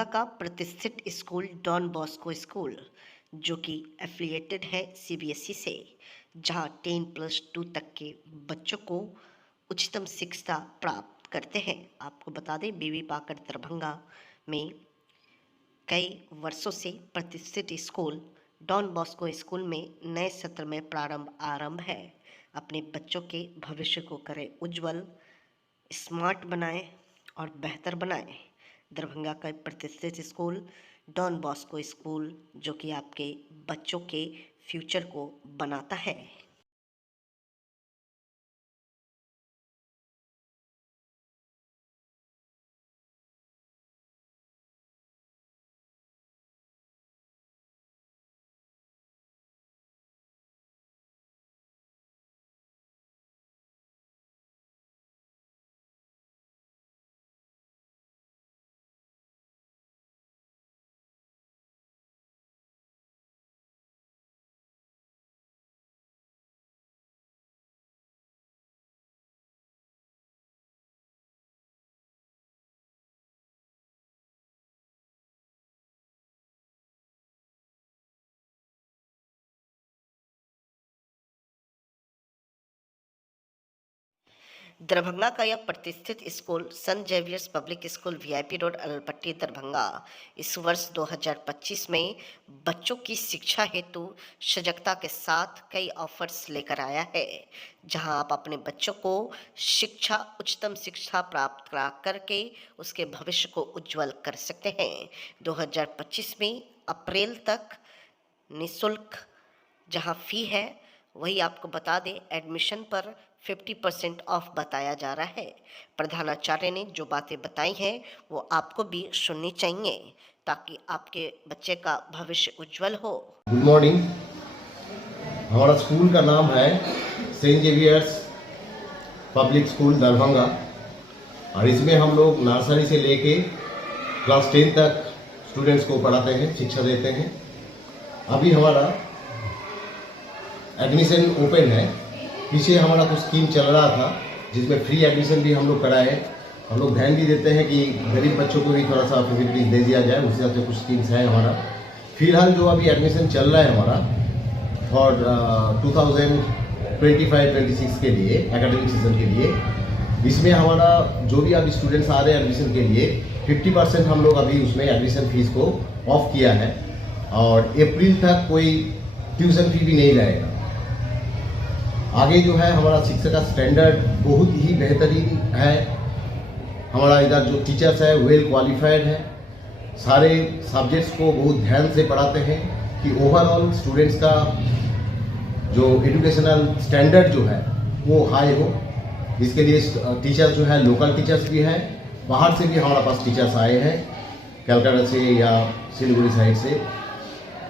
दरभंगा का प्रतिष्ठित school don Bosco school जो कि एफिलिएटेड है सीबीएसई से, जहां 10+2 तक के बच्चों को उच्चतम शिक्षा प्राप्त करते हैं। आपको बता दें, बीवी पाकर दरभंगा में कई वर्षों से प्रतिष्ठित स्कूल डॉन बॉस्को स्कूल में नए सत्र में आरंभ है। अपने बच्चों के भविष्य को करें उज्जवल, स्मार्ट बनाएं और बेहतर बनाएं। दरभंगा का प्रतिष्ठित स्कूल डॉन बॉस्को स्कूल जो कि आपके बच्चों के फ्यूचर को बनाता है। दरभंगा का यह प्रतिष्ठित school Sant Xavier's public school VIP road Alapatti Darbhanga इस वर्ष 2025 में बच्चों की शिक्षा हेतु सजगता के साथ कई ऑफर्स लेकर आया है, जहां आप अपने बच्चों को उच्चतम शिक्षा प्राप्त करा करके उसके भविष्य को उज्जवल कर सकते हैं। 2025 में अप्रैल तक निःशुल्क जहां फी है, वही आपको बता दें एडमिशन पर 50% ऑफ बताया जा रहा है। प्रधानाचार्य ने जो बातें बताई हैं वो आपको भी सुननी चाहिए ताकि आपके बच्चे का भविष्य उज्जवल हो। Good morning. हमारा स्कूल का नाम है Saint Xavier's public school Darbhanga और इसमें हम लोग नर्सरी से लेके क्लास 10 तक स्टूडेंट्स को पढ़ाते हैं, शिक्षा देते हैं। अभी हमारा एडमिशन ओपन है। पीछे हमारा कुछ स्कीम चल रहा था जिसमें फ्री एडमिशन भी हम लोग कराए। हम लोग ध्यान भी देते हैं कि गरीब बच्चों को भी थोड़ा सा फैसिलिटीज दे दिया जाए, उस हिसाब से कुछ स्कीम्स है हमारा। फिलहाल जो अभी एडमिशन चल रहा है हमारा फॉर 2025-26 के लिए, एकेडमिक सीजन के लिए, इसमें हमारा जो भी अभी स्टूडेंट्स आ रहे हैं एडमिशन के लिए 50% हम लोग अभी उसमें एडमिशन फीस को ऑफ किया है और अप्रैल तक कोई ट्यूशन फी भी नहीं लगेगा। आगे जो है हमारा शिक्षा का स्टैंडर्ड बहुत ही बेहतरीन है। हमारा इधर जो टीचर्स है वेल क्वालिफाइड है, सारे सब्जेक्ट्स को बहुत ध्यान से पढ़ाते हैं कि ओवरऑल स्टूडेंट्स का जो एजुकेशनल स्टैंडर्ड जो है वो हाई हो। इसके लिए टीचर्स जो है लोकल टीचर्स भी हैं, बाहर से भी हमारे पास टीचर्स आए हैं, कलकत्ता से या सिलीगुड़ी साइड से।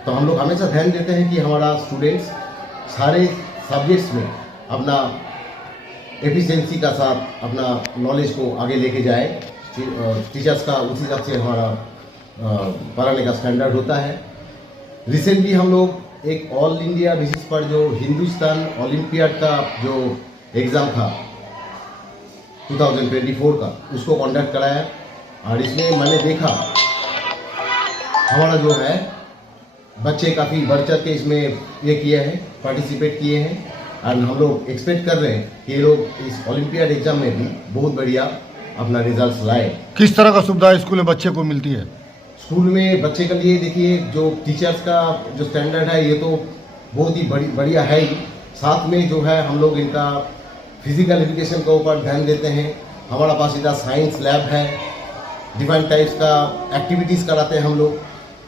तो हम लोग हमेशा ध्यान देते हैं कि हमारा स्टूडेंट्स सारे सब्जेक्ट्स में अपना एफिशिएंसी का साथ अपना नॉलेज को आगे लेके जाए। टीचर्स का उसी हिसाब से हमारा पढ़ाने का स्टैंडर्ड होता है। रिसेंटली हम लोग एक ऑल इंडिया बेसिस पर जो हिंदुस्तान ओलंपियाड का जो एग्ज़ाम था 2024 का, उसको कंडक्ट कराया और इसमें मैंने देखा हमारा जो है बच्चे काफ़ी बढ़ चढ़ के इसमें ये किए हैं, पार्टिसिपेट किए हैं और हम लोग एक्सपेक्ट कर रहे हैं कि ये लोग इस ओलंपियाड एग्जाम में भी बहुत बढ़िया अपना रिजल्ट्स लाए। किस तरह का सुविधा स्कूल में बच्चे को मिलती है? स्कूल में बच्चे के लिए देखिए जो टीचर्स का जो स्टैंडर्ड है ये तो बहुत ही बढ़िया है ही। साथ में जो है हम लोग इनका फिजिकल एजुकेशन के ऊपर ध्यान देते हैं। हमारा पास इधर साइंस लैब है, डिफरेंट टाइप्स का एक्टिविटीज़ कराते हैं हम लोग।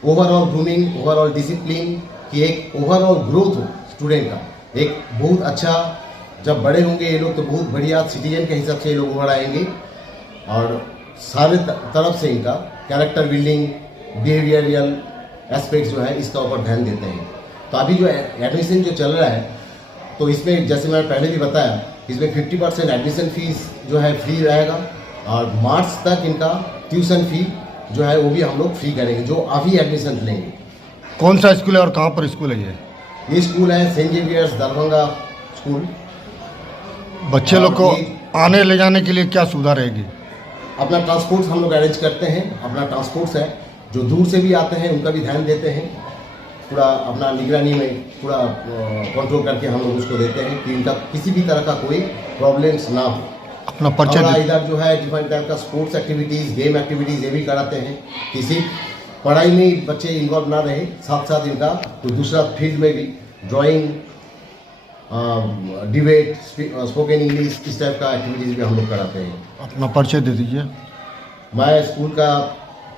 ओवरऑल ग्रूमिंग, ओवरऑल डिसिप्लिन की एक ओवरऑल ग्रोथ हो स्टूडेंट का, एक बहुत अच्छा, जब बड़े होंगे ये लोग तो बहुत बढ़िया सिटीजन के हिसाब से ये लोग उभर आएंगे और सारे तरफ से इनका कैरेक्टर बिल्डिंग, बिहेवियरल एस्पेक्ट्स जो है इसका ऊपर ध्यान देते हैं। तो अभी जो एडमिशन जो चल रहा है तो इसमें जैसे मैंने पहले भी बताया, इसमें 50% एडमिशन फीस जो है फ्री रहेगा और मार्च तक इनका ट्यूशन फी जो है वो भी हम लोग फ्री करेंगे जो अभी एडमिशन लेंगे। कौन सा स्कूल है और कहाँ पर स्कूल है ये स्कूल है सेंट जेवियर्स दरभंगा स्कूल। बच्चे लोग को आने ले जाने के लिए क्या सुविधा रहेगी? अपना ट्रांसपोर्ट हम लोग अरेंज करते हैं, अपना ट्रांसपोर्ट्स है। जो दूर से भी आते हैं उनका भी ध्यान देते हैं, पूरा अपना निगरानी में पूरा कंट्रोल करके हम लोग उसको देते हैं कि इनका किसी भी तरह का कोई प्रॉब्लम्स ना हो। अपना परिचय हमारा दे- इधर जो है डिफरेंट टाइप का स्पोर्ट्स एक्टिविटीज़, गेम एक्टिविटीज़ ये भी कराते हैं कि सिर्फ पढ़ाई में ही बच्चे इन्वॉल्व ना रहे, साथ साथ इनका कोई दूसरा फील्ड में भी ड्राइंग, डिबेट, स्पोकन इंग्लिश, इस टाइप का एक्टिविटीज़ भी हम लोग कराते हैं। अपना परिचय दे दीजिए। मैं स्कूल का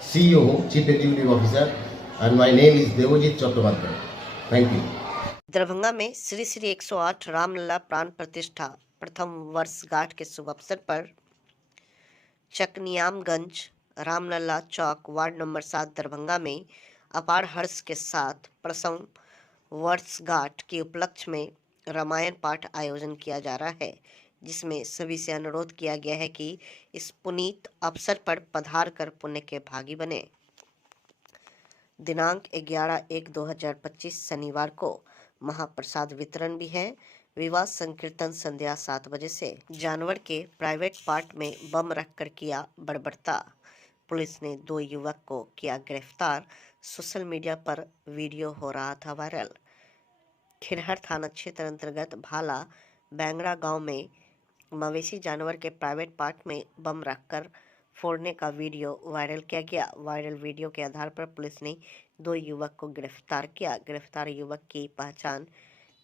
CEO हूँ, chief executive officer, and my name is Devjit Chattopadhyay. Thank you. Darbhanga में श्री श्री 108 रामलला प्राण प्रतिष्ठा प्रथम वर्षगांठ के शुभ अवसर पर चकनियामगंज रामलला चौक वार्ड नंबर 7 दरभंगा में अपार हर्ष के साथ प्रथम वर्षगांठ के उपलक्ष्य में रामायण पाठ आयोजन किया जा रहा है, जिसमें सभी से अनुरोध किया गया है कि इस पुनीत अवसर पर पधार कर पुण्य के भागी बने। दिनांक 11/1/2025 शनिवार को महाप्रसाद वितरण भी है। विवाह संकीर्तन संध्या 7 बजे से। जानवर के प्राइवेट पार्ट में बम रखकर किया बर्बरता। पुलिस ने 2 युवक को किया गिरफ्तार। सोशल मीडिया पर वीडियो हो रहा था वायरल। खिरहर थाना क्षेत्र अंतर्गत भाला बैंगड़ा गांव में मवेशी जानवर के प्राइवेट पार्ट में बम रखकर फोड़ने का वीडियो वायरल किया गया। वायरल वीडियो के आधार पर पुलिस ने 2 युवक को गिरफ्तार किया। गिरफ्तार युवक की पहचान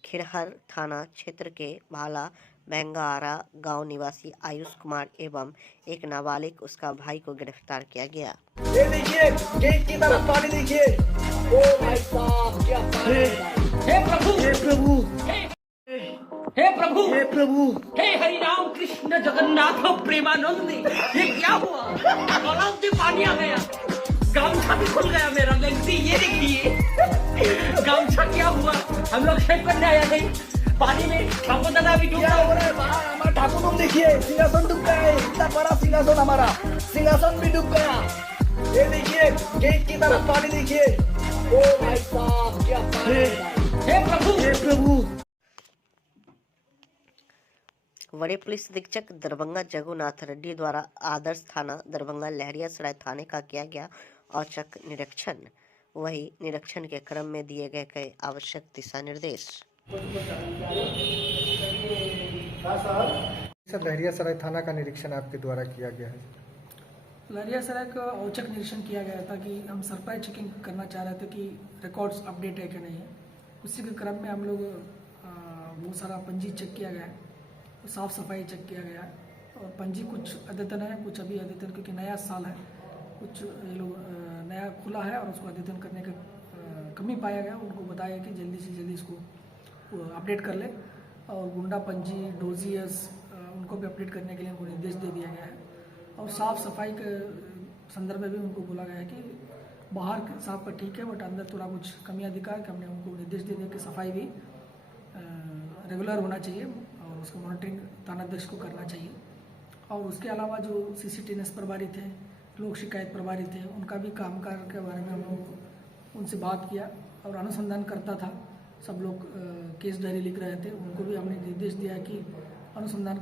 खिरहर थाना क्षेत्र के भाला बैंगारा गांव निवासी आयुष कुमार एवं एक नाबालिग उसका भाई को गिरफ्तार किया गया। ये देखिए गेट की तरफ पानी देखिए। ओ भाई साहब क्या पानी है। हे प्रभु, हे प्रभु, हे प्रभु, हे प्रभु, हे हरि राम कृष्ण जगन्नाथ प्रेमानंद, ये क्या हुआ? गलाव से पानी आ गया, गामछा भी खुल गया मेरा। लगती ये देखिए गामछा क्या हुआ? हम लोग शेक करने आया थे पानी में, ठाकुर दादा भी डूब रहा है। हमारा ठाकुर तुम देखिए सिंहासन डूब गया है, इतना बड़ा सिंहासन, हमारा सिंहासन भी डूब गया। ये देखिए गेट की तरफ पानी देखिए। ओ भाई साहब क्या पानी है। हे प्रभु, हे प्रभु। वरीय पुलिस अधीक्षक दरभंगा जगुनाथ रेड्डी द्वारा आदर्श थाना दरभंगा लहरियासराय थाने का किया गया औचक निरीक्षण। वही निरीक्षण के क्रम में दिए गए कई आवश्यक दिशा निर्देश। सर, लहरियासराय थाना का निरीक्षण आपके द्वारा किया गया है। लहरियासराय का औचक निरीक्षण किया गया था कि हम सरप्राइज चेकिंग करना चाह रहे थे कि रिकॉर्ड्स अपडेट है कि नहीं है। उसी के क्रम में हम लोग बहुत सारा पंजी चेक किया गया है, साफ़ सफाई चेक किया गया है और पंजी कुछ अद्यतन है, कुछ अभी अद्यतन, क्योंकि नया साल है, कुछ ये लोग नया खुला है और उसको अद्यतन करने का कमी पाया गया। उनको बताया कि जल्दी से जल्दी इसको अपडेट कर ले और गुंडा पंजी डोजियस उनको भी अपडेट करने के लिए उनको निर्देश दे दिया गया है। और साफ़ सफाई के संदर्भ में भी उनको बोला गया है कि बाहर साफ का ठीक है बट अंदर थोड़ा कुछ कमियाँ दिखा कि हमने उनको निर्देश दे दिया कि सफाई भी रेगुलर होना चाहिए और उसको मॉनिटरिंग थानाध्यक्ष को करना चाहिए। और उसके अलावा जो CCTVs प्रभारी थे, लोक शिकायत प्रभारी थे, उनका भी कामकाज के बारे में हम लोग उनसे बात किया और अनुसंधान करता था। सब लोग केस डायरी लिख रहे थे, उनको भी हमने निर्देश दिया कि अनुसंधान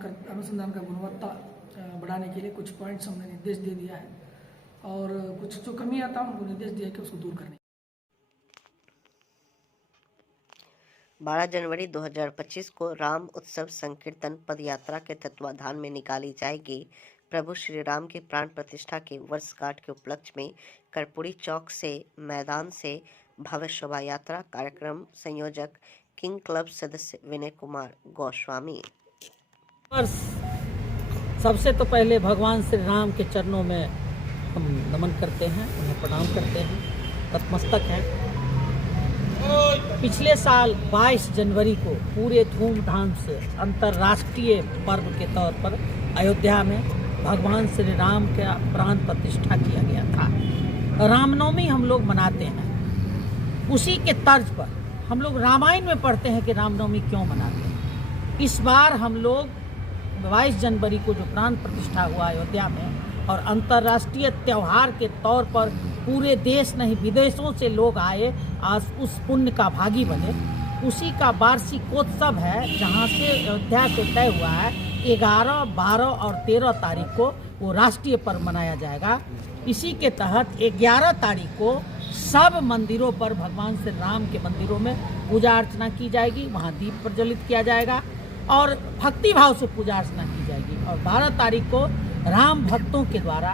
का गुणवत्ता बढ़ाने के लिए कुछ पॉइंट्स हमने निर्देश दे दिया है और कुछ जो कमियाँ था उनको निर्देश दिया कि उसको दूर करने। 12 जनवरी 2025 को राम उत्सव संकीर्तन पद यात्रा के तत्वाधान में निकाली जाएगी। प्रभु श्री राम के प्राण प्रतिष्ठा के वर्षगांठ के उपलक्ष्य में कर्पूरी चौक से मैदान से भव्य शोभा यात्रा। कार्यक्रम संयोजक किंग क्लब सदस्य विनय कुमार गोस्वामी। सबसे तो पहले भगवान श्री राम के चरणों में हम नमन करते हैं, उन्हें प्रणाम करते हैं, नतमस्तक हैं। पिछले साल 22 जनवरी को पूरे धूमधाम से अंतर्राष्ट्रीय पर्व के तौर पर अयोध्या में भगवान श्री राम का प्राण प्रतिष्ठा किया गया था। रामनवमी हम लोग मनाते हैं, उसी के तर्ज पर हम लोग रामायण में पढ़ते हैं कि रामनवमी क्यों मनाते हैं। इस बार हम लोग 22 जनवरी को जो प्राण प्रतिष्ठा हुआ अयोध्या में और अंतर्राष्ट्रीय त्यौहार के तौर पर पूरे देश नहीं विदेशों से लोग आए, आज उस पुण्य का भागी बने। उसी का वार्षिकोत्सव है, जहां से अयोध्या से तय हुआ है 11, 12 और 13 तारीख को वो राष्ट्रीय पर्व मनाया जाएगा। इसी के तहत 11 तारीख को सब मंदिरों पर भगवान श्री राम के मंदिरों में पूजा अर्चना की जाएगी, वहाँ दीप प्रज्वलित किया जाएगा और भक्ति भाव से पूजा अर्चना की जाएगी। और 12 तारीख को राम भक्तों के द्वारा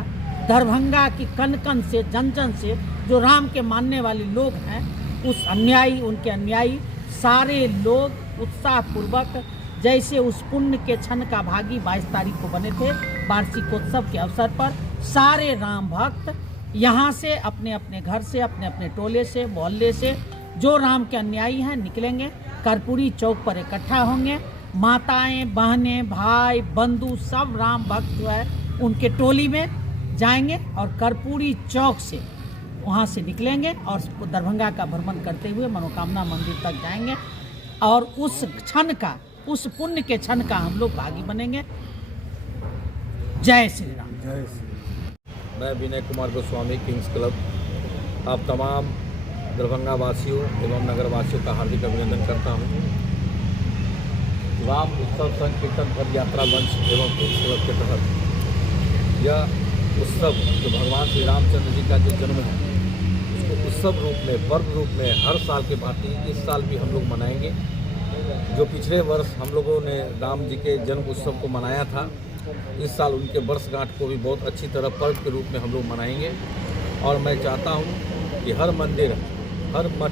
दरभंगा की कण कण से, जन जन से जो राम के मानने वाले लोग हैं, उस अन्यायी, उनके अन्यायी सारे लोग उत्साहपूर्वक, जैसे उस पुण्य के क्षण का भागी 22 तारीख को बने थे वार्षिकोत्सव के अवसर पर, सारे राम भक्त यहाँ से अपने अपने घर से, अपने अपने टोले से, मोहल्ले से जो राम के अन्यायी हैं निकलेंगे, कर्पूरी चौक पर इकट्ठा होंगे। माताएं, बहनें, भाई, बंधु सब राम भक्त जो है उनके टोली में जाएंगे और कर्पूरी चौक से वहाँ से निकलेंगे और दरभंगा का भ्रमण करते हुए मनोकामना मंदिर तक जाएंगे और उस क्षण का, उस पुण्य के क्षण का हम लोग भागी बनेंगे। जय श्री राम। मैं विनय कुमार गोस्वामी, किंग्स क्लब, आप तमाम दरभंगा वासियों एवं नगर वासियों का हार्दिक अभिनंदन करता हूँ। राम उत्सव संकीर्तन पद यात्रा मंच एवं किंग्स क्लब के तहत यह उत्सव जो भगवान श्री रामचंद्र जी का जो जन्म है उसको उत्सव रूप में, पर्व रूप में हर साल के भांति इस साल भी हम लोग मनाएंगे। जो पिछले वर्ष हम लोगों ने राम जी के जन्म उत्सव को मनाया था, इस साल उनके वर्षगांठ को भी बहुत अच्छी तरह पर्व के रूप में हम लोग मनाएंगे। और मैं चाहता हूँ कि हर मंदिर, हर मठ,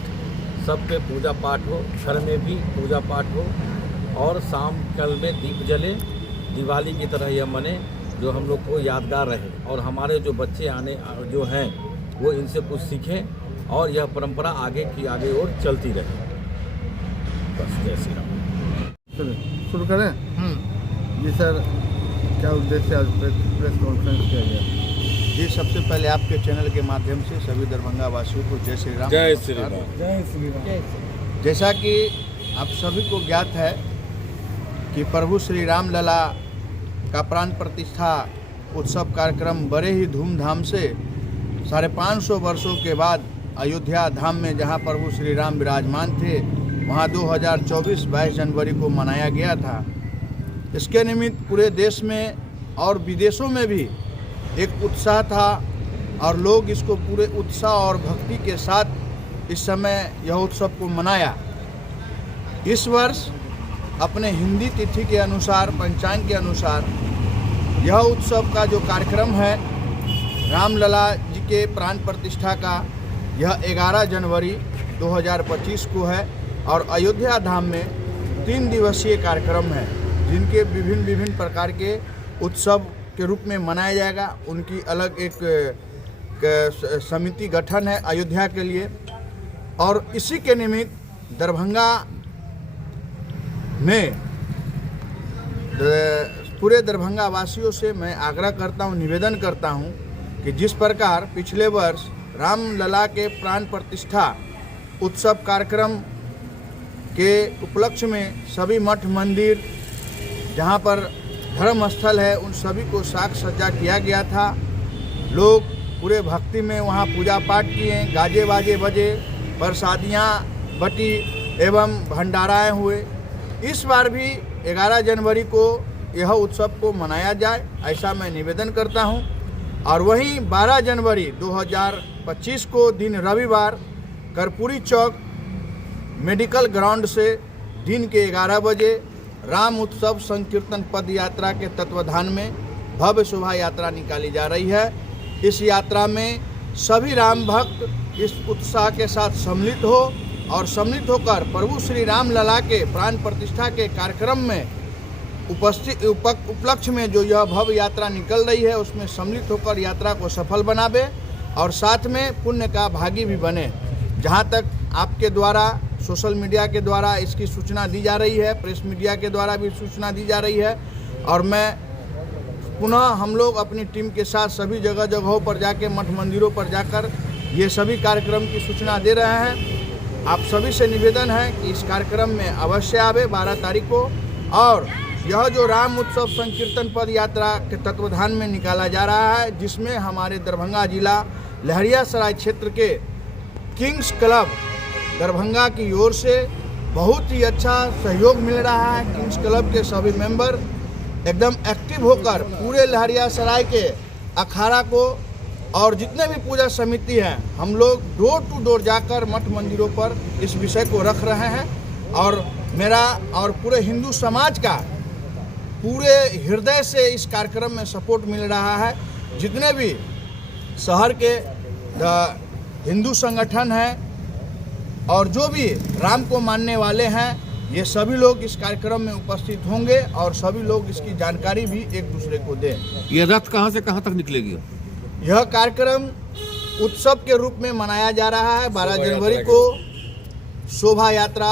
सब पे पूजा पाठ हो, घर में भी पूजा पाठ हो और शाम कल में दीप जले, दिवाली की तरह यह मने, जो हम लोग को यादगार रहे और हमारे जो बच्चे आने जो हैं वो इनसे कुछ सीखें और यह परंपरा आगे की आगे और चलती रहे। बस, जय श्री राम। शुरू करें। जी सर, क्या उद्देश्य आज प्रेस कॉन्फ्रेंस किया गया? जी, सबसे पहले आपके चैनल के माध्यम से सभी दरभंगा वासियों को जय श्री राम। जय श्री राम। जय श्री राम। जैसा कि आप सभी को ज्ञात है कि प्रभु श्री राम लला का प्राण प्रतिष्ठा उत्सव कार्यक्रम बड़े ही धूमधाम से 550 वर्षों के बाद अयोध्या धाम में, जहां प्रभु श्री राम विराजमान थे, वहां 2024 22 जनवरी को मनाया गया था। इसके निमित्त पूरे देश में और विदेशों में भी एक उत्साह था और लोग इसको पूरे उत्साह और भक्ति के साथ इस समय यह उत्सव को मनाया। इस वर्ष अपने हिंदी तिथि के अनुसार, पंचांग के अनुसार, यह उत्सव का जो कार्यक्रम है रामलला जी के प्राण प्रतिष्ठा का, यह 11 जनवरी 2025 को है और अयोध्या धाम में 3 दिवसीय कार्यक्रम है, जिनके विभिन्न प्रकार के उत्सव के रूप में मनाया जाएगा। उनकी अलग एक समिति गठन है अयोध्या के लिए और इसी के निमित्त दरभंगा में पूरे दरभंगा वासियों से मैं आग्रह करता हूं, निवेदन करता हूं कि जिस प्रकार पिछले वर्ष रामलला के प्राण प्रतिष्ठा उत्सव कार्यक्रम के उपलक्ष्य में सभी मठ मंदिर जहां पर धर्म स्थल है उन सभी को साज सज्जा किया गया था। लोग पूरे भक्ति में वहां पूजा पाठ किए, गाजे बाजे बजे, प्रसादियां बटी एवं भंडाराएं हुए। इस बार भी 11 जनवरी को यह उत्सव को मनाया जाए, ऐसा मैं निवेदन करता हूं। और वहीं 12 जनवरी 2025 को दिन रविवार कर्पूरी चौक मेडिकल ग्राउंड से दिन के 11 बजे राम उत्सव संकीर्तन पद यात्रा के तत्वाधान में भव्य शोभा यात्रा निकाली जा रही है। इस यात्रा में सभी राम भक्त इस उत्साह के साथ सम्मिलित हो और सम्मिलित होकर प्रभु श्री राम लला के प्राण प्रतिष्ठा के कार्यक्रम में उपलक्ष्य में जो यह भव्य यात्रा निकल रही है उसमें सम्मिलित होकर यात्रा को सफल बनावे और साथ में पुण्य का भागी भी बने। जहां तक आपके द्वारा, सोशल मीडिया के द्वारा इसकी सूचना दी जा रही है, प्रेस मीडिया के द्वारा भी सूचना दी जा रही है और मैं पुनः हम लोग अपनी टीम के साथ सभी जगहों पर जाके, मठ मंदिरों पर जाकर ये सभी कार्यक्रम की सूचना दे रहे हैं। आप सभी से निवेदन है कि इस कार्यक्रम में अवश्य आवे 12 तारीख को। और यह जो राम उत्सव संकीर्तन पद यात्रा के तत्वाधान में निकाला जा रहा है, जिसमें हमारे दरभंगा जिला लहरियासराय क्षेत्र के किंग्स क्लब दरभंगा की ओर से बहुत ही अच्छा सहयोग मिल रहा है। किंग्स क्लब के सभी मेंबर एकदम एक्टिव होकर पूरे लहरियासराय के अखाड़ा को और जितने भी पूजा समिति हैं, हम लोग डोर टू डोर जाकर मठ मंदिरों पर इस विषय को रख रहे हैं। और मेरा और पूरे हिंदू समाज का पूरे हृदय से इस कार्यक्रम में सपोर्ट मिल रहा है। जितने भी शहर के हिंदू संगठन हैं और जो भी राम को मानने वाले हैं, ये सभी लोग इस कार्यक्रम में उपस्थित होंगे और सभी लोग इसकी जानकारी भी एक दूसरे को दें। ये रथ कहाँ से कहाँ तक निकलेगी? यह कार्यक्रम उत्सव के रूप में मनाया जा रहा है। 12 जनवरी को शोभा यात्रा,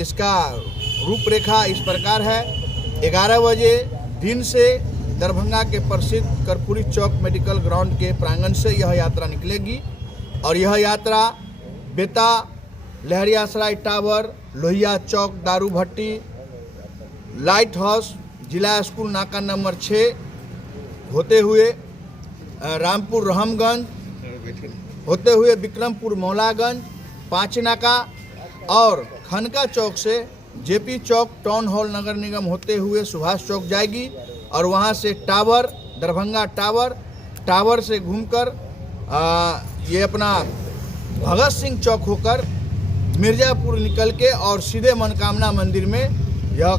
इसका रूपरेखा इस प्रकार है। 11 बजे दिन से दरभंगा के प्रसिद्ध कर्पूरी चौक मेडिकल ग्राउंड के प्रांगण से यह यात्रा निकलेगी और यह यात्रा बेता, लहरियासराय टावर, लोहिया चौक, दारू भट्टी, लाइट हाउस, जिला स्कूल नाका नंबर 6 होते हुए रामपुर रहमगंज होते हुए विक्रमपुर मौलागंज, 5 नाका और खनका चौक से जेपी चौक, टाउन हॉल नगर निगम होते हुए सुभाष चौक जाएगी और वहां से टावर, दरभंगा टावर से घूमकर ये अपना भगत सिंह चौक होकर मिर्जापुर निकल के और सीधे मनकामना मंदिर में यह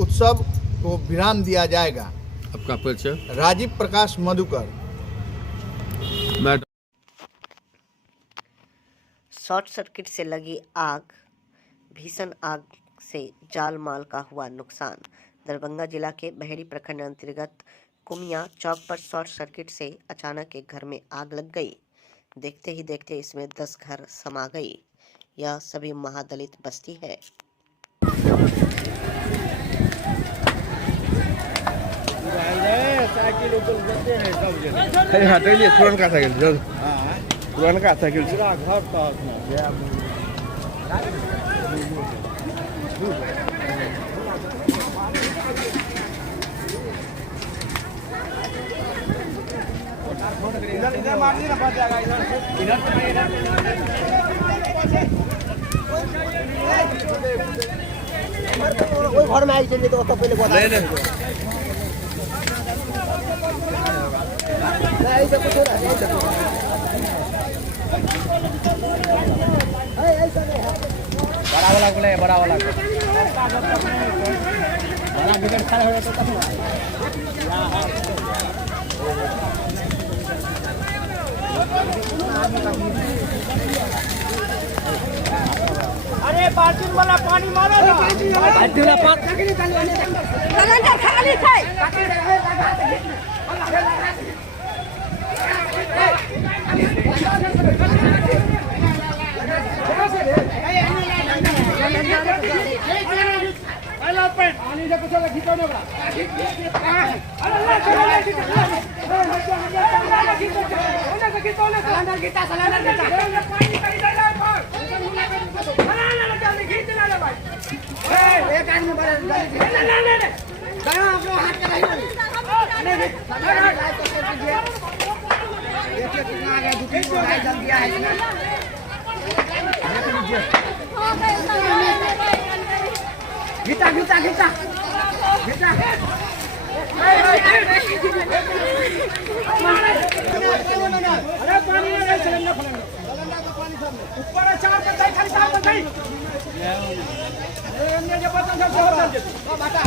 उत्सव को विराम दिया जाएगा। आपका परिचय? राजीव प्रकाश मधुकर। शॉर्ट सर्किट से लगी आग, भीषण आग से जाल माल का हुआ नुकसान। दरभंगा जिला के बहेड़ी प्रखंड अंतर्गत कुमिया चौक पर शॉर्ट सर्किट से अचानक एक घर में आग लग गई। देखते ही देखते इसमें 10 घर समा गई। यह सभी महादलित बस्ती है। घर में आई चलिए तो पहले बड़ा वाला बोले, बड़ा वाला बड़ा बिगड़ खड़ा हो जाता है। अरे बाल्टी वाला पानी मारो ना, बाल्टी वाला पानी खाली घिटा घिटा घिटा घिटा अरे पानी नहीं सिलेंडर फलेंगे ऊपर 4 पर जाए खाली 4 पर जाए ये हमने जो बता सब हो जाते बाटा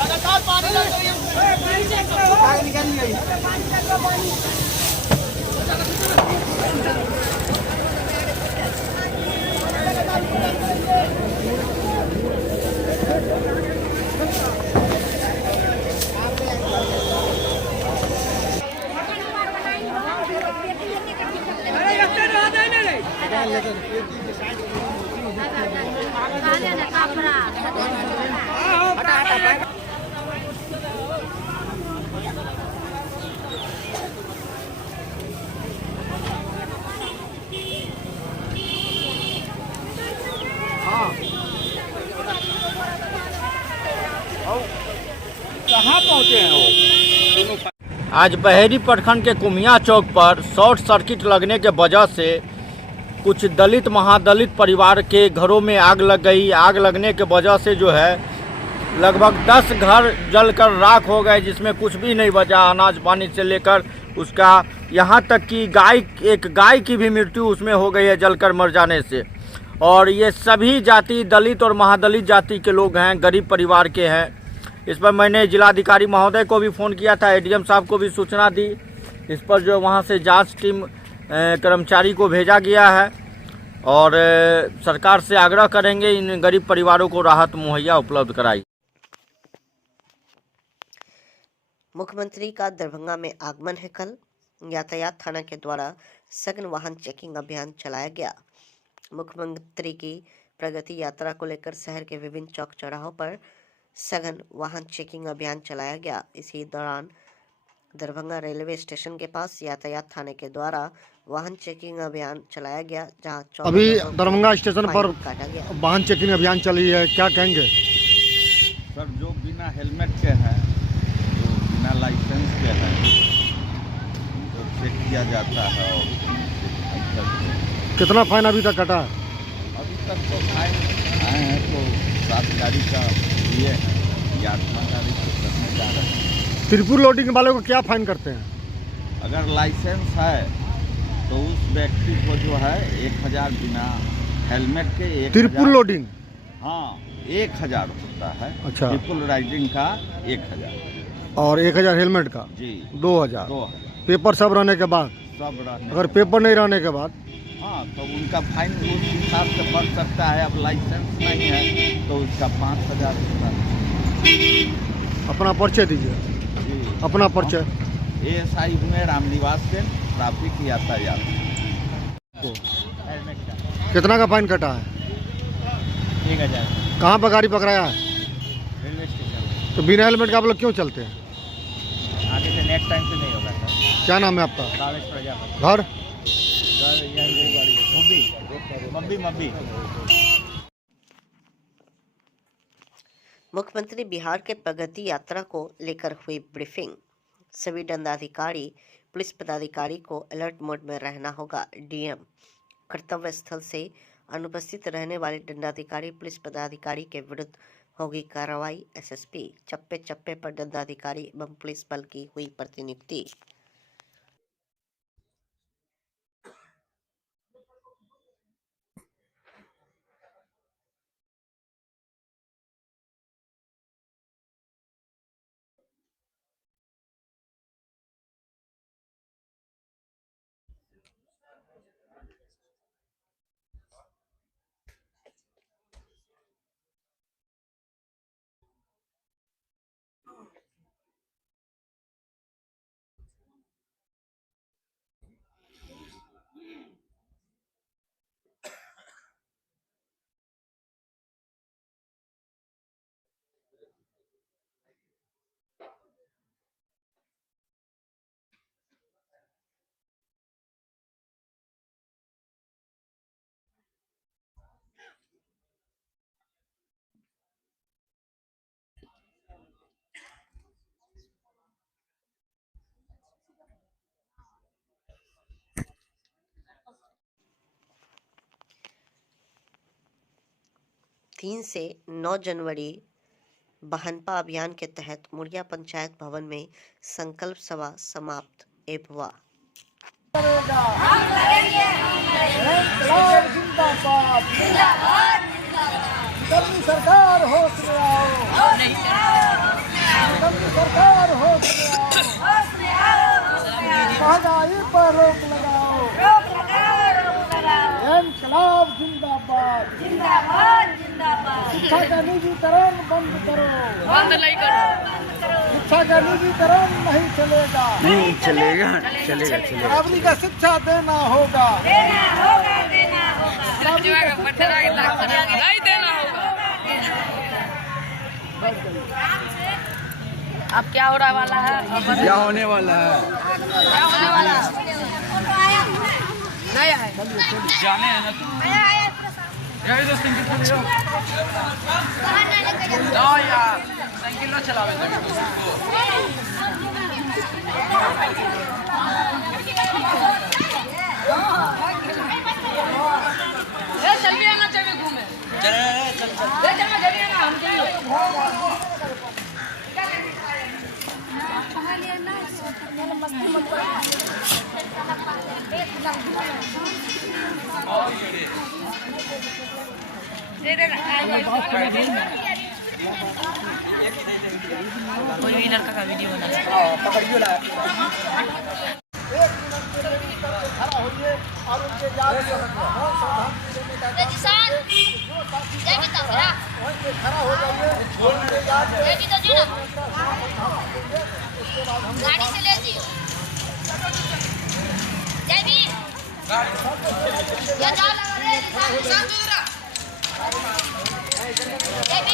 लगातार पानी लग रही है। आज बहेरी प्रखंड के कुमिया चौक पर शॉर्ट सर्किट लगने के वजह से कुछ दलित महादलित परिवार के घरों में आग लग गई। आग लगने के वजह से जो है लगभग 10 घर जलकर राख हो गए, जिसमें कुछ भी नहीं बचा। अनाज पानी से लेकर उसका यहाँ तक कि एक गाय की भी मृत्यु उसमें हो गई है जलकर मर जाने से। और ये सभी जाति दलित और महादलित जाति के लोग हैं, गरीब परिवार के हैं। इस पर मैंने जिलाधिकारी महोदय को भी फ़ोन किया था, एडीएम साहब को भी सूचना दी। इस पर जो वहाँ से जांच टीम कर्मचारी को भेजा गया है और सरकार से आग्रह करेंगे इन गरीब परिवारों को राहत मुहैया उपलब्ध कराई। मुख्यमंत्री का दरभंगा में आगमन है। कल यातायात थाना के द्वारा सघन वाहन चेकिंग अभियान चलाया गया। मुख्यमंत्री की प्रगति यात्रा को लेकर शहर के विभिन्न चौक चौराहों पर सघन वाहन चेकिंग अभियान चलाया गया। इसी दौरान दरभंगा रेलवे स्टेशन के पास यातायात थाने के द्वारा वाहन चेकिंग अभियान चलाया गया, जहां अभी दरभंगा स्टेशन पर काटा गया। वाहन चेकिंग अभियान चल रही है, क्या कहेंगे सर? जो बिना हेलमेट के हैं, जो बिना लाइसेंस के हैं, उनको चेक किया जाता है। और कितना फाइन अभी तक कटा? अभी तक तो फाइन आए हैं तो 7 गाड़ी का लिए हैं या 8 गाड़ी को करने जा रहे हैं। त्रिपुर लोडिंग वाले को क्या फाइन करते हैं? अगर लाइसेंस है तो उस व्यक्ति को जो है 1000 बिना हेलमेट के त्रिपुर लोडिंग, हाँ 1000 होता है। अच्छा। ट्रिपल राइडिंग का 1000 और 1000 हेलमेट का जी 2000। पेपर सब रहने के बाद? सब रहने। अगर पेपर नहीं रहने के बाद? हाँ तो उनका फाइन उस हिसाब से बढ़ सकता है। अब लाइसेंस नहीं है तो उसका 5000 होता है। अपना परिचय दीजिए। जी अपना परिचय। ASI हुए रामनिवास से ट्रैफिक यातायात। कितना का फाइन कटा है? 1000। कहाँ पर गाड़ी पकड़ाया है? Railway station. तो बिना हेलमेट का आप लोग क्यों चलते हैं? आगे से नेक्स्ट टाइम से नहीं होगा सर। क्या नाम है आपका? कागज प्रजापति। घर? मब्बी। मुख्यमंत्री बिहार के प्रगति यात्रा को लेकर हुई ब्रीफिंग। सभी दंडाधिकारी पुलिस पदाधिकारी को अलर्ट मोड में रहना होगा। डीएम कर्तव्य स्थल से अनुपस्थित रहने वाले दंडाधिकारी पुलिस पदाधिकारी के विरुद्ध होगी कार्रवाई। एसएसपी चप्पे चप्पे पर दंडाधिकारी एवं पुलिस बल की हुई प्रतिनियुक्ति। तीन से 9 जनवरी बहनपा अभियान के तहत मुड़िया पंचायत भवन में संकल्प सभा समाप्त हुआ। सरकार होश में आओ, सरकार होश में आओ, महंगाई पर रोक लगाओ, इंकलाब जिंदाबाद, जिंदाबाद जिंदाबाद। शिक्षा का निजीकरण बंद करो, बंद नहीं करो, शिक्षा का निजीकरण नहीं चलेगा, नहीं चलेगा, चलेगा। बराबरी का शिक्षा देना होगा, देना होगा, देना अब क्या हो रहा वाला है? क्या होने वाला है? क्या होने वाला है? नहीं है। जाने है ना यार साइकिल ना चलावे चलिए ना चलिए घूमे हम कोई भी लड़का का वीडियो बना पकड़ियो ला गाड़ी से ले जी जय भी या जाओ जय भी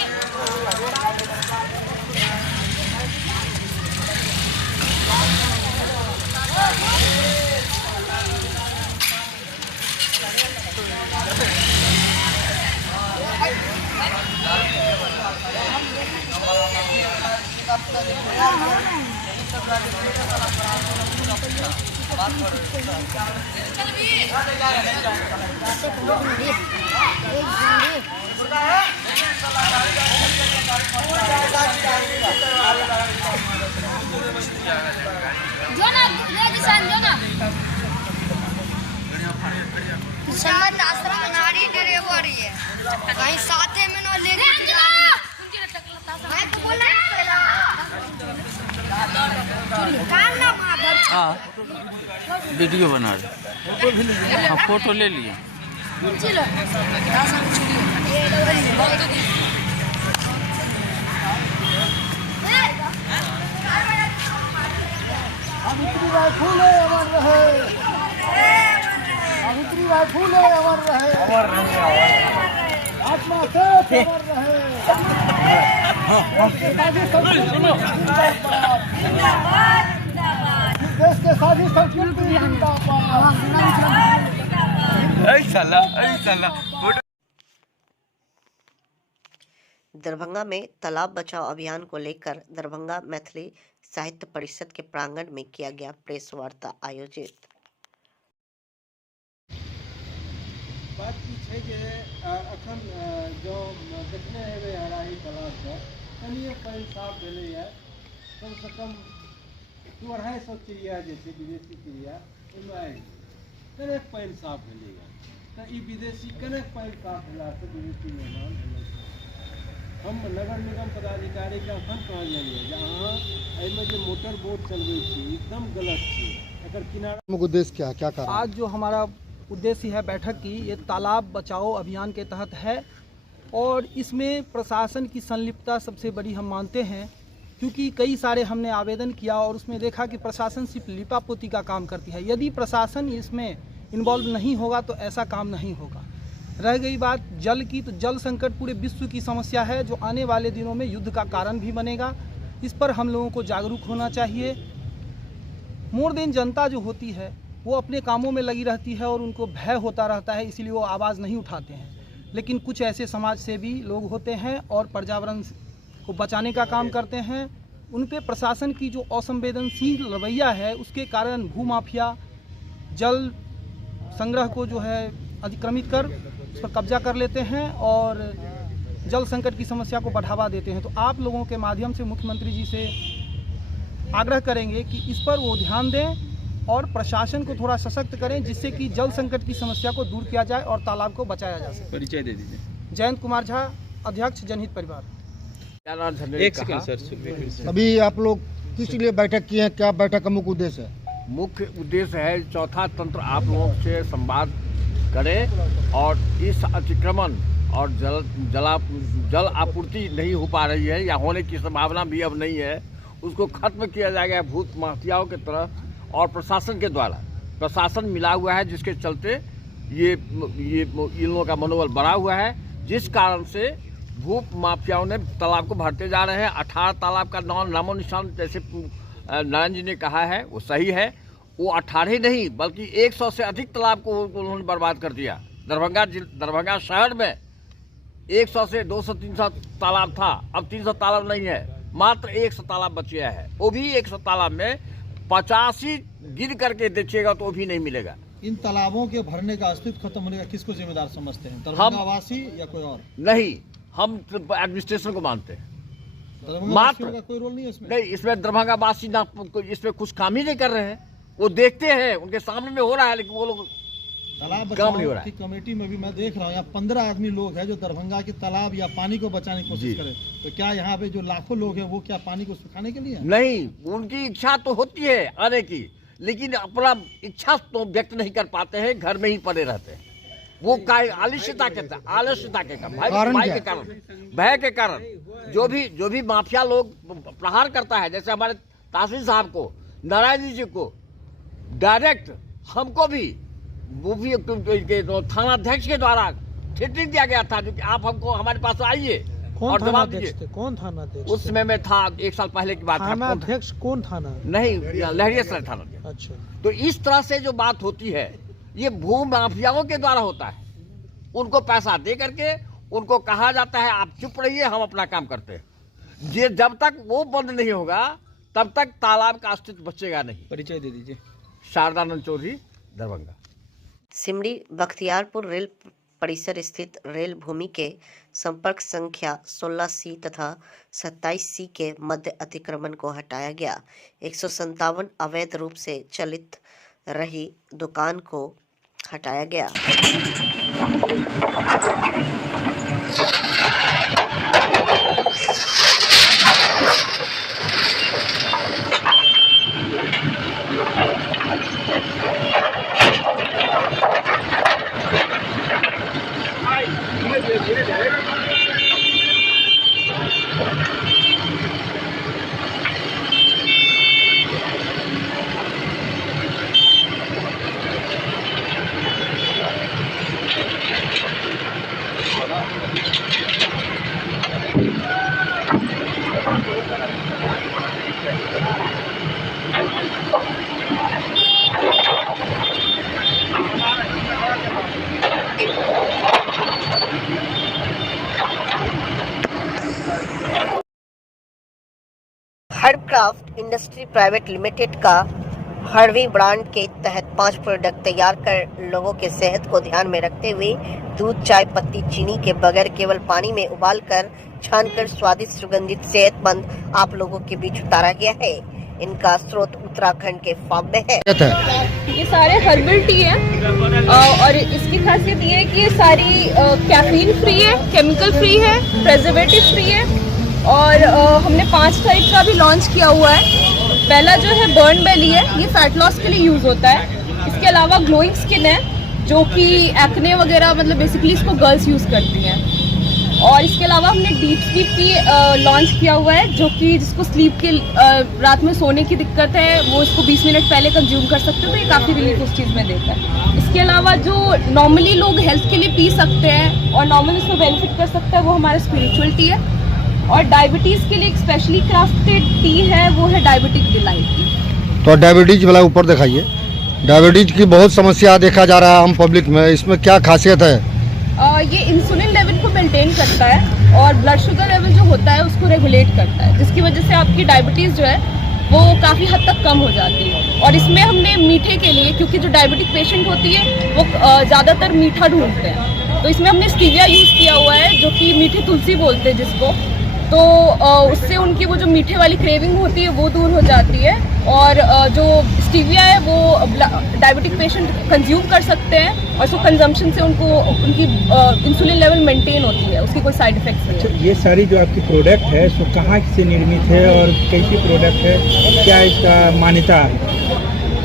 जो ना ले किसान जो ना संगत आश्रम नारी ड्राइवर है कहीं साथे में न ले मैं तो बोल रहा हाँ वीडियो बना रहे हाँ फोटो ले लिए सावित्री बाई फूले अमर रहे, सावित्री बाई फूले अमर रहे, आत्मा से अमर रहे। देश के साथी संस्कृति दरभंगा में तालाब बचाओ अभियान को लेकर दरभंगा मैथिली साहित्य परिषद के प्रांगण में किया गया प्रेस वार्ता आयोजित। बात की छै जे अखन जो देखने हेबै हराही तालाब पर कनिए पानि साफ भेलैए, कम से कम 200-250 चिड़िया जे छै विदेशी चिड़िया ओहिमे आबि कनेक पानि साफ भेलैए। तऽ ई विदेशी कनेक पानि साफ भेलासँ विदेशी मेहमान भेलै। हम नगर निगम पदाधिकारी के अखन कहलियै जे अहाँ एहिमे जे मोटर बोट चलबै छी एकदम गलत छै, एकर किनारा। मुख्य उद्देश्य क्या है, क्या कारण? आज जो हमारा उद्देश्य है बैठक की, ये तालाब बचाओ अभियान के तहत है और इसमें प्रशासन की संलिप्तता सबसे बड़ी हम मानते हैं, क्योंकि कई सारे हमने आवेदन किया और उसमें देखा कि प्रशासन सिर्फ लिपापोती का काम करती है। यदि प्रशासन इसमें इन्वॉल्व नहीं होगा तो ऐसा काम नहीं होगा। रह गई बात जल की, तो जल संकट पूरे विश्व की समस्या है जो आने वाले दिनों में युद्ध का कारण भी बनेगा। इस पर हम लोगों को जागरूक होना चाहिए। मोर देन जनता जो होती है वो अपने कामों में लगी रहती है और उनको भय होता रहता है, इसलिए वो आवाज़ नहीं उठाते हैं। लेकिन कुछ ऐसे समाज सेवी लोग होते हैं और पर्यावरण को बचाने का काम करते हैं। उन पे प्रशासन की जो असंवेदनशील रवैया है उसके कारण भूमाफिया जल संग्रह को जो है अतिक्रमित कर उस पर कब्जा कर लेते हैं और जल संकट की समस्या को बढ़ावा देते हैं। तो आप लोगों के माध्यम से मुख्यमंत्री जी से आग्रह करेंगे कि इस पर वो ध्यान दें और प्रशासन को थोड़ा सशक्त करें, जिससे कि जल संकट की समस्या को दूर किया जाए और तालाब को बचाया जा सके। परिचय दे दीजिए। जयंत कुमार झा, अध्यक्ष जनहित परिवार। अभी आप लोग किस लिए बैठक की है, क्या बैठक का मुख्य उद्देश्य है? मुख्य उद्देश्य है चौथा तंत्र आप लोगों से संवाद करें और इस अतिक्रमण और जल आपूर्ति नहीं हो पा रही है या होने की संभावना भी अब नहीं है, उसको खत्म किया जाएगा भूत माफियाओं के तरफ और प्रशासन के द्वारा। प्रशासन मिला हुआ है जिसके चलते ये इन लोगों का मनोबल बढ़ा हुआ है, जिस कारण से भू माफियाओं ने तालाब को भरते जा रहे हैं। 18 तालाब का नामो निशान, जैसे नारायण जी ने कहा है वो सही है। वो 18 ही नहीं बल्कि 100 से अधिक तालाब को उन्होंने बर्बाद कर दिया। दरभंगा शहर में 100 से 200 300 तालाब था, अब 300 तालाब नहीं है, मात्र 100 तालाब बचे हैं। वो भी 100 तालाब में 85 गिर करके देखिएगा तो भी नहीं मिलेगा। इन तालाबों के भरने का अस्तित्व खत्म होने का किसको जिम्मेदार समझते हैं, दरभंगा वासी या कोई और? नहीं, हम एडमिनिस्ट्रेशन को मानते हैं। मात्र का कोई रोल नहीं है इसमें? नहीं, इसमें दरभंगा वासी ना इसमें कुछ काम ही नहीं कर रहे हैं। वो देखते हैं, उनके सामने में हो रहा है, लेकिन वो लोग तालाब काम नहीं हो रहा बचाओ की कमेटी में भी मैं देख रहा हूँ, यहाँ 15 आदमी लोग हैं जो दरभंगा के तालाब या पानी को बचाने की कोशिश करें। तो क्या यहाँ पे जो लाखों लोग हैं वो क्या पानी को सुखाने के लिए? नहीं, उनकी इच्छा तो होती है आने की, लेकिन अपना इच्छा तो व्यक्त नहीं कर पाते हैं, घर में ही पड़े रहते हैं। वो आलस्यता के भय के कारण जो भी माफिया लोग प्रहार करता है, जैसे हमारे तहसील साहब को, नारायण जी को डायरेक्ट, हमको भी वो भी थाना अध्यक्ष के द्वारा थ्रेटनिंग दिया गया था, जो कि आप हमको हमारे पास आइए और जवाब दीजिए। कौन थाना अध्यक्ष? उस समय में था, 1 साल पहले की बात है। थाना अध्यक्ष कौन थाना? नहीं, लहरियासराय थाना। अच्छा, तो इस तरह से जो बात होती है ये भू माफियाओं के द्वारा होता है। उनको पैसा दे करके उनको कहा जाता है आप चुप रहिए, हम अपना काम करते हैं। ये जब तक वो बंद नहीं होगा तब तक तालाब का अस्तित्व बचेगा नहीं। परिचय दे दीजिए। शारदानंद चौधरी, दरभंगा। सिमरी बख्तियारपुर रेल परिसर स्थित रेल भूमि के संपर्क संख्या 16C तथा 27C के मध्य अतिक्रमण को हटाया गया। 157 अवैध रूप से चलित रही दुकान को हटाया गया। हर्बक्राफ्ट इंडस्ट्री प्राइवेट लिमिटेड का हर्वी ब्रांड के तहत 5 प्रोडक्ट तैयार कर लोगों के सेहत को ध्यान में रखते हुए दूध, चाय पत्ती, चीनी के बगैर केवल पानी में उबालकर छानकर स्वादिष्ट, सुगंधित, सेहतमंद आप लोगों के बीच उतारा गया है। इनका स्रोत उत्तराखंड के फार्म में है। ये सारे हर्बल टी है और इसकी खासियत ये है कि ये सारी कैफीन फ्री है, केमिकल फ्री है, प्रिजर्वेटिव फ्री है और हमने 5 टाइप का भी लॉन्च किया हुआ है। पहला जो है बर्न बेली है, ये फैट लॉस के लिए यूज होता है। इसके अलावा ग्लोइंग स्किन है जो कि एक्ने वगैरह, मतलब बेसिकली इसको गर्ल्स यूज करती हैं। और इसके अलावा हमने डीप स्लीप की लॉन्च किया हुआ है, जो कि जिसको स्लीप के रात में सोने की दिक्कत है वो इसको 20 मिनट पहले कंज्यूम कर सकते हो, तो ये काफ़ी रिलीफ उस चीज़ में देता है। इसके अलावा जो नॉर्मली लोग हेल्थ के लिए पी सकते हैं और नॉर्मली इसमें बेनिफिट कर सकता है वो हमारा स्पिरिचुअल टी है। और डायबिटीज़ के लिए एक स्पेशली क्राफ्टेड टी है, वो है डायबिटिक डिलाइट टी। तो डायबिटीज वाला ऊपर दिखाइए। डायबिटीज की बहुत समस्या देखा जा रहा है आम पब्लिक में, इसमें क्या खासियत है? ये इंसुलिन लेवल को मेंटेन करता है और ब्लड शुगर लेवल जो होता है उसको रेगुलेट करता है, जिसकी वजह से आपकी डायबिटीज़ जो है वो काफ़ी हद तक कम हो जाती है। और इसमें हमने मीठे के लिए, क्योंकि जो डायबिटिक पेशेंट होती है वो ज़्यादातर मीठा ढूंढते हैं, तो इसमें हमने स्टीविया यूज़ किया हुआ है, जो कि मीठी तुलसी बोलते हैं जिसको। तो उससे उनकी वो जो मीठे वाली क्रेविंग होती है वो दूर हो जाती है। और जो स्टीविया है वो डायबिटिक पेशेंट कंज्यूम कर सकते हैं और उसको कंजम्पशन से उनकी इंसुलिन लेवल मेंटेन होती है, उसकी कोई साइड इफेक्ट्स नहीं है। ये सारी जो आपकी प्रोडक्ट है सो कहाँ से निर्मित है और कैसी प्रोडक्ट है, क्या इसका मान्यता?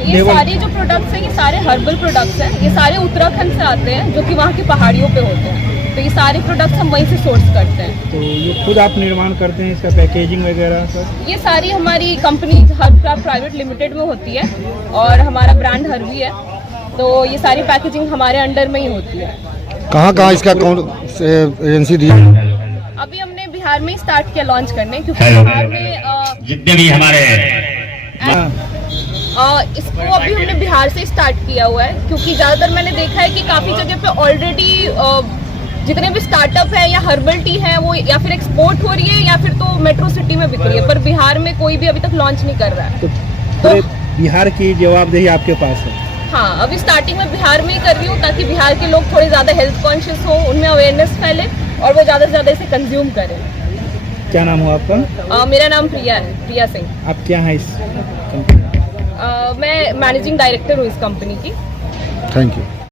ये सारी जो प्रोडक्ट्स हैं ये सारे हर्बल प्रोडक्ट्स हैं, ये सारे उत्तराखंड से आते हैं जो कि वहाँ की पहाड़ियों पे होते हैं, तो ये सारे प्रोडक्ट्स हम वहीं से सोर्स करते हैं। तो ये खुद आप निर्माण करते हैं, इसका पैकेजिंग वगैरह सब? ये सारी हमारी कंपनी हर्बक्राफ्ट प्राइवेट लिमिटेड में होती है और हमारा ब्रांड हर्वी है, तो ये सारी पैकेजिंग हमारे अंडर में ही होती है। कहाँ इसका कौन एजेंसी दी? अभी हमने बिहार में स्टार्ट किया लॉन्च करने, क्योंकि बिहार में जितने भी हमारे इसको अभी हमने बिहार से स्टार्ट किया हुआ है, क्योंकि ज़्यादातर मैंने देखा है कि काफ़ी जगह पे ऑलरेडी जितने भी स्टार्टअप है या हर्बल टी है वो या फिर एक्सपोर्ट हो रही है या फिर तो मेट्रो सिटी में बिक रही है, पर बिहार में कोई भी अभी तक लॉन्च नहीं कर रहा है। तो बिहार की जवाबदेही आपके पास है? हाँ, अभी स्टार्टिंग में बिहार में ही कर रही हूँ, ताकि बिहार के लोग थोड़े ज़्यादा हेल्थ कॉन्शियस हो, उनमें अवेयरनेस फैले और वो ज़्यादा से ज़्यादा इसे कंज्यूम करें। क्या नाम हो आपका? मेरा नाम प्रिया है, प्रिया सिंह। आप क्या हैं इस कंपनी? मैं मैनेजिंग डायरेक्टर हूँ इस कंपनी की। Thank you.